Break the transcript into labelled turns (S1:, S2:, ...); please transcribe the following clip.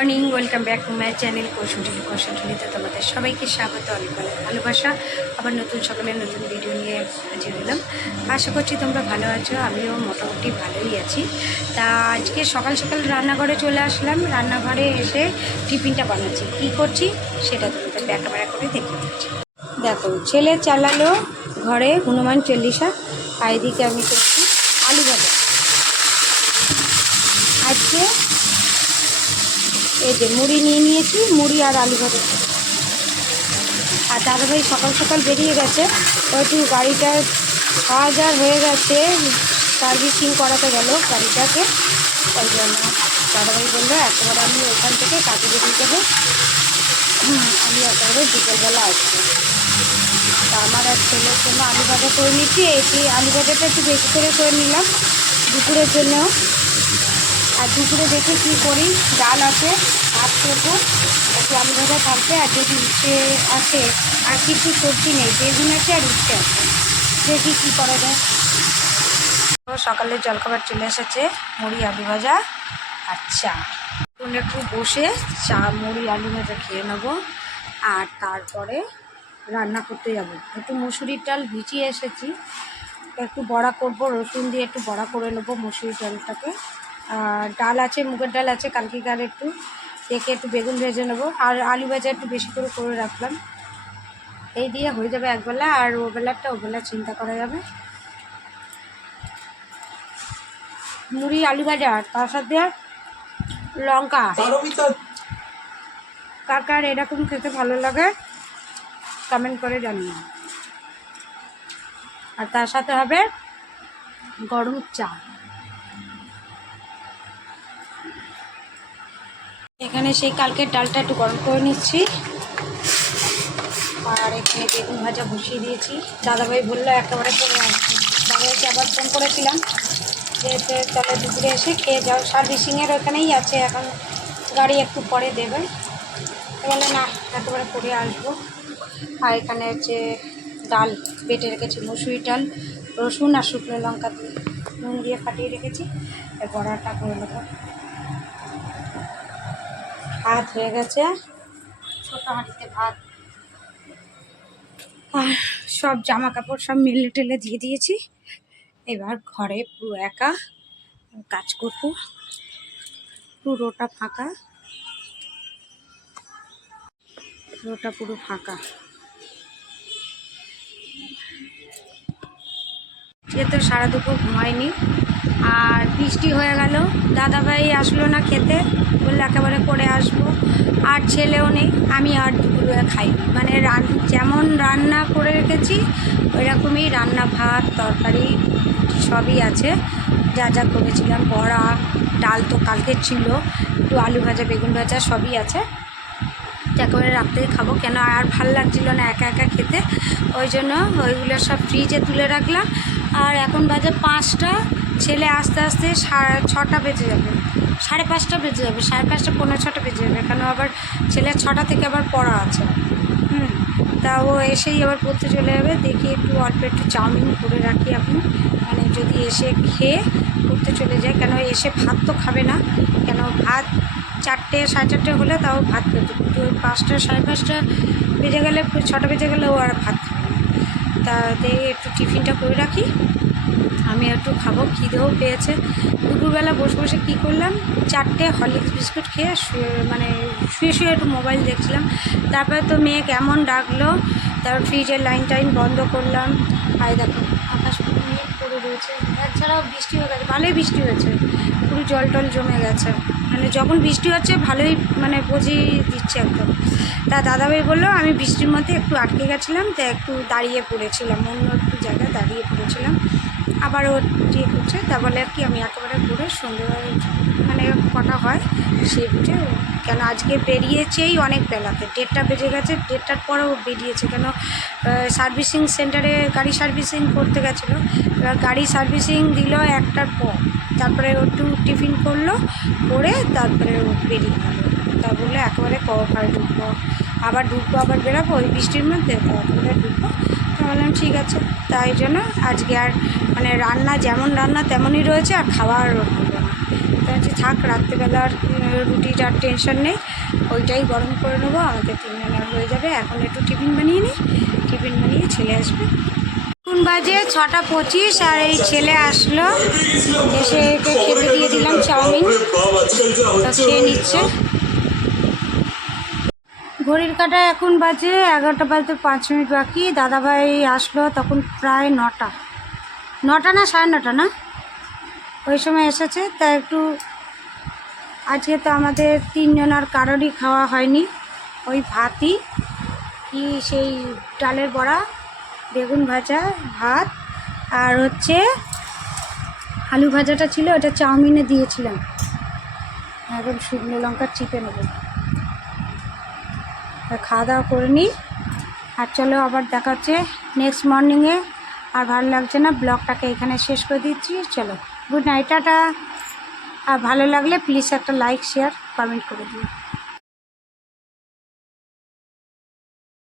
S1: Morning, welcome back to my channel Koushali কৌশলীতে তোমাদের সবাইকে স্বাগত, অনেক অনেক ভালোবাসা। আবার নতুন সকালে নতুন ভিডিও নিয়ে হাজির হলাম। আশা করছি তোমরা ভালো আছো, আমিও মোটামুটি ভালোই আছি। তা আজকে সকাল সকাল রান্নাঘরে চলে আসলাম। রান্নাঘরে এসে টিফিনটা বানাচ্ছি। কী করছি সেটা তোমাদের ব্যাকা ব্যাকা করে দেখে দেখো, ছেলে চালালো ঘরে, হনুমান চল্লিশা। আর এদিকে আমি করছি আলু ভাজা আজকে এই যে মুড়ি নিয়ে নিয়েছি, মুড়ি আর আলু ভাজা। আর দাদাভাই সকাল সকাল বেরিয়ে গেছে। ওইটু গাড়িটা হাজার হয়ে গেছে সার্ভিসিং করাতে গেল গাড়িটাকে। ওই জন্য দাদাভাই বলল, একেবারে আমি ওখান থেকে কাজে বেরিয়ে যাব। আমি একেবারে বিকেলবেলা আসব। আমার আর ছেলের জন্য আলু ভাজা করে নিচ্ছি। এটি আলু ভাজাটা একটু বেশি করে করে নিলাম, দুপুরের জন্যও। আর দুপুরে দেখে কী করি, ডাল আছে, ভাত করব। একটু আলু ভাজা থাকবে আর যদি উচ্ছে আছে, আর কিছু সবজি নেই বেগুন আছে আর উচ্ছে আছে। দেখি কী করা যায়। তো সকালের জলখাবার চলে এসেছে, মুড়ি, আলু ভাজা আর চা। এখন একটু বসে চা, মুড়ি, আলু ভাজা খেয়ে নেব, আর তারপরে রান্না করতে যাব। একটু মুসুরির ডাল ভিজিয়ে এসেছি, একটু বড়া করব, রসুন দিয়ে একটু বড়া করে নেব মুসুরির ডালটাকে। ডাল আছে মুগের ডাল আছে কালকে কাল একটু। দেখে একটু বেগুন ভেজে নেব। আর আলু ভাজা একটু বেশি করে করে রাখলাম। এই দিয়ে হয়ে যাবে একবেলা আর ওবেলাটা ওবেলা চিন্তা করা যাবে। মুড়ি আলু ভাজা তার সাথে লঙ্কা। কার কার এরকম খেতে ভালো লাগে কমেন্ট করে জানিয়ে আর তার সাথে হবে গরম চা। এখানে সেই কালকের ডালটা একটু গরম করে নিচ্ছি। আর এখানে বেগুন ভাজা বসিয়ে দিয়েছি। দাদাভাই বলল, একেবারে করে আসছি দাদাভাইকে আবার ফোন করেছিলাম যে তাহলে দুপুরে এসে খেয়ে যাও। সার্ভিসিংয়ের ওখানেই আছে। এখন গাড়ি একটু পরে দেবে। বলে না, একেবারে করে আসব। আর এখানে হচ্ছে ডাল বেটে রেখেছি, মুসুরি ডাল, রসুন আর শুকনো লঙ্কা দিয়ে। নুন দিয়ে ফাটিয়ে রেখেছি। এই বড়াটা করে নেব। ভাত হয়ে গেছে। ছোট হাঁড়িতে ভাত। আর সব জামা কাপড় সব মেলে টেলে দিয়ে দিয়েছি। এবার ঘরে পুরো একা কাজ করব। পুরোটা ফাঁকা। পুরোটা পুরো ফাঁকা। সে তো সারা দুপুর ঘুমায়নি আর বৃষ্টি হয়ে গেল। দাদাভাই আসলো না খেতে, বলল একেবারে করে আসব। আর ছেলেও নেই, আমি আর দুপুরে খাই মানে রান যেমন রান্না করে রেখেছি ওই রকমই রান্না, ভাত, তরকারি সবই আছে। যা যা করেছিলাম, বড়া, ডাল তো কালকে ছিল, একটু আলু ভাজা, বেগুন ভাজা সবই আছে। একেবারে রাত্রেই খাব। কেন আর ভালো লাগছিল না একা একা খেতে? ওই জন্য ওইগুলো সব ফ্রিজে তুলে রাখলাম। আর এখন বাজে পাঁচটা। ছেলে আস্তে আস্তে সাড়ে ছটা বেজে যাবে। সাড়ে পাঁচটা বেজে যাবে, সাড়ে পাঁচটা পনেরো ছটা বেজে যাবে। কেন আবার ছেলে ছটা থেকে আবার পড়া আছে। হুম, তা ও এসেই আবার পড়তে চলে যাবে। দেখি একটু অল্প একটু চাউমিন করে রাখি আপনি মানে যদি এসে খেয়ে পড়তে চলে যায়, কেন এসে ভাত তো খাবে না। কেন ভাত চারটে, সাড়ে চারটে হলে তাও ভাত খেতে। পাঁচটা, সাড়ে পাঁচটা বেজে গেলে, ছটা বেজে গেলে ও আর ভাত খাবে না তা দিয়ে একটু টিফিনটা করে রাখি। আমি একটু খাব, খিদেও পেয়েছে। দুপুরবেলা বসে বসে কী করলাম? চারটে হরলিক্স বিস্কুট খেয়ে শুয়ে মানে শুয়ে শুয়ে একটু মোবাইল দেখছিলাম। তারপরে তো মেয়ে কেমন ডাকলো? তারপর ফ্রিজের লাইন টাইন বন্ধ করলাম। আর দেখো, আকাশ করে রয়েছে। এছাড়াও বৃষ্টি হয়ে গেছে, ভালোই বৃষ্টি হয়েছে। পুরো জল টল জমে গেছে। মানে যখন বৃষ্টি হচ্ছে ভালোই মানে বুঝিয়ে দিচ্ছে একদম। তা দাদাভাই বলল, আমি বৃষ্টির মধ্যে একটু আটকে গেছিলাম, তা একটু দাঁড়িয়ে পড়েছিলাম, অন্য একটু জায়গায় দাঁড়িয়ে পড়েছিলাম। আবার ও ইয়ে করছে, তা বলে আর কি আমি একেবারে ঘুরে সন্ধ্যেবেলায় মানে কটা হয়, সেই বুঝে কেন আজকে বেরিয়েছেই অনেক বেলাতে। দেড়টা বেজে গেছে, দেড়টার পরেও বেরিয়েছে। কেন সার্ভিসিং সেন্টারে গাড়ি সার্ভিসিং করতে গেছিল, এবার গাড়ি সার্ভিসিং দিল একটার পর। তারপরে একটু টিফিন করল, করে তারপরে ও বেরিয়ে গেল। তা বলল একেবারে কভার ঢুকবো। আবার ঢুকবো, আবার বেরাবো, ওই বৃষ্টির মধ্যে তো একেবারে ঢুকবো। তো বললাম ঠিক আছে। তাই জন্য আজকে আর মানে রান্না, যেমন রান্না তেমনই রয়েছে, আর খাওয়ার তা হচ্ছে থাক রাত্রেবেলার রুটিটার টেনশন নেই। ওইটাই গরম করে নেব, আমাদের তিনজনের হয়ে যাবে। এখন একটু টিফিন বানিয়ে নিই। টিফিন বানিয়ে ছেলে আসবে। এখন বাজে ছটা পঁচিশ আর এই ছেলে আসলো। এসে একে খেতে দিয়ে দিলাম চাউমিন। খেয়ে নিচ্ছে। ঘড়ির কাটা এখন বাজে এগারোটা বাজতে পাঁচ মিনিট বাকি। দাদাভাই আসলো তখন প্রায় নটা। নটা না সাড়ে নটা না? ওই সময় এসেছে, তা একটু আজকে তো আমাদের তিনজন আর কারোরই খাওয়া হয়নি। ওই ভাতই, কি সেই ডালের বড়া, বেগুন ভাজা, ভাত, আর হচ্ছে আলু ভাজাটা ছিল, ওটা চাউমিনে দিয়েছিলাম। এখন শুকনো লঙ্কা চিপে নেব। খাওয়া দাওয়া করে নিই, আর চলো আবার দেখা হচ্ছে নেক্সট মর্নিংয়ে আর ভালো লাগছে না, ব্লগটাকে এখানে শেষ করে দিচ্ছি, চলো। গুড নাইট টাটা আর ভালো লাগলে প্লিজ একটা লাইক শেয়ার কমেন্ট করে দিও।